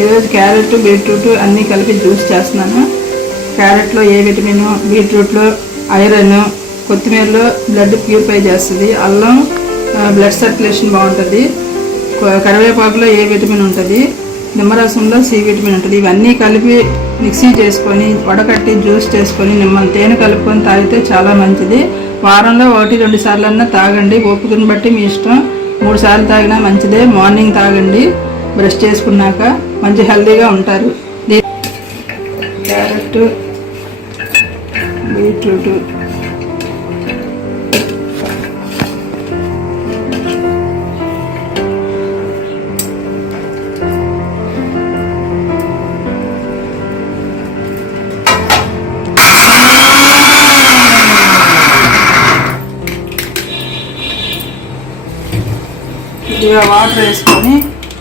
ఈరోజు carrot beetroot అన్నీ కలిపి జ్యూస్ చేస్తున్నాను. క్యారెట్లో ఏ విటమిన్, బీట్రూట్లో ఐరన్, కొత్తిమీరలో బ్లడ్ ప్యూరిఫై చేస్తుంది, అల్లం బ్లడ్ సర్క్యులేషన్ బాగుంటుంది, కరివేపాకులో ఏ విటమిన్ ఉంటుంది, నిమ్మరసంలో సి విటమిన్ ఉంటుంది. ఇవన్నీ కలిపి మిక్సీ చేసుకొని వడకట్టి జ్యూస్ చేసుకొని తేనె కలుపుకొని తాగితే చాలా మంచిది. వారంలో 1-2 సార్లు తాగండి. ఓపికను బట్టి మీ ఇష్టం. 3 సార్లు తాగినా మంచిదే. మార్నింగ్ తాగండి బ్రష్ చేసుకున్నాక, మంచి హెల్తీగా ఉంటారు. క్యారెట్, బీట్రూట్, కొద్దిగా వాటర్ వేసుకొని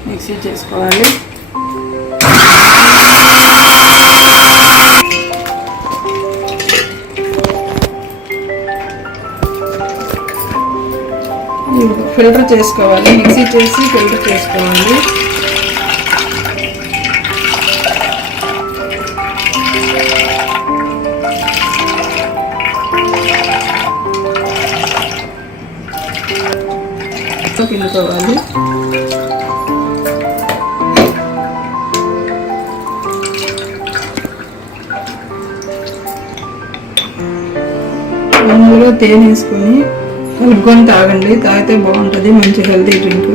మిక్సీ చేసుకోవాలి. ఫిల్టర్ చేసుకోవాలి, మిక్సీ చేసి ఫిల్టర్ చేసుకోవాలి. పిండుకోవాలి. అందులో తేనె వేసుకొని కలుపుకొని తాగండి. తాగితే బాగుంటుంది, మంచి హెల్తీ డ్రింక్.